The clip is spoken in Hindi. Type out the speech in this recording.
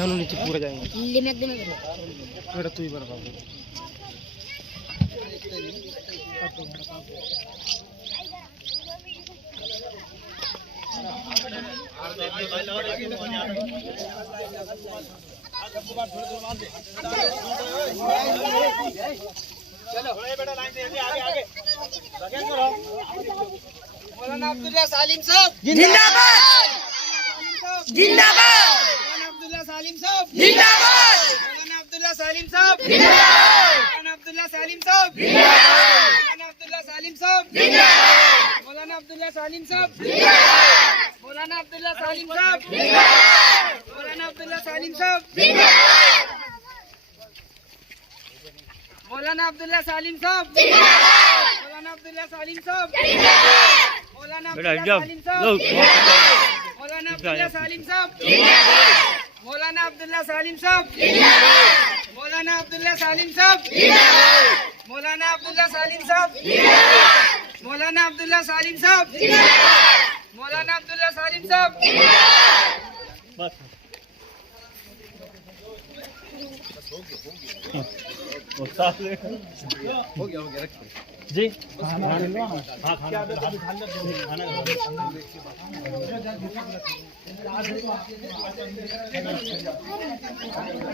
জানো নিচে পড়ে যায় লিম একদম এটা তুই বার পাবি चलो बेटा लाइन से आगे आगे मौलाना अब्दुल्ला सालिम साहब जिंदाबाद जिंदाबाद मौलाना अब्दुल्ला सालिम साहब जिंदाबाद मौलाना अब्दुल्ला सालिम साहब जिंदाबाद मौलाना अब्दुल्ला सालिम साहब जिंदाबाद मौलाना अब्दुल्ला सालिम साहब जिंदाबाद मौलाना अब्दुल्ला सालिम साहब मौलाना अब्दुल्ला सालिम साहब मौलाना अब्दुल्ला सालिम साहब मौलाना अब्दुल्ला सालिम साहब मौलाना अब्दुल्ला सालिम साहब मौलाना अब्दुल्ला सालिम साहब मौलाना अब्दुल्ला सालिम साहब मौलाना अब्दुल्ला सालिम साहब मौलाना अब्दुल्ला सालिम साहब मौलाना अब्दुल्ला सालिम साहब मौलाना अब्दुल्ला सालिम साहब हो गया जी हाँ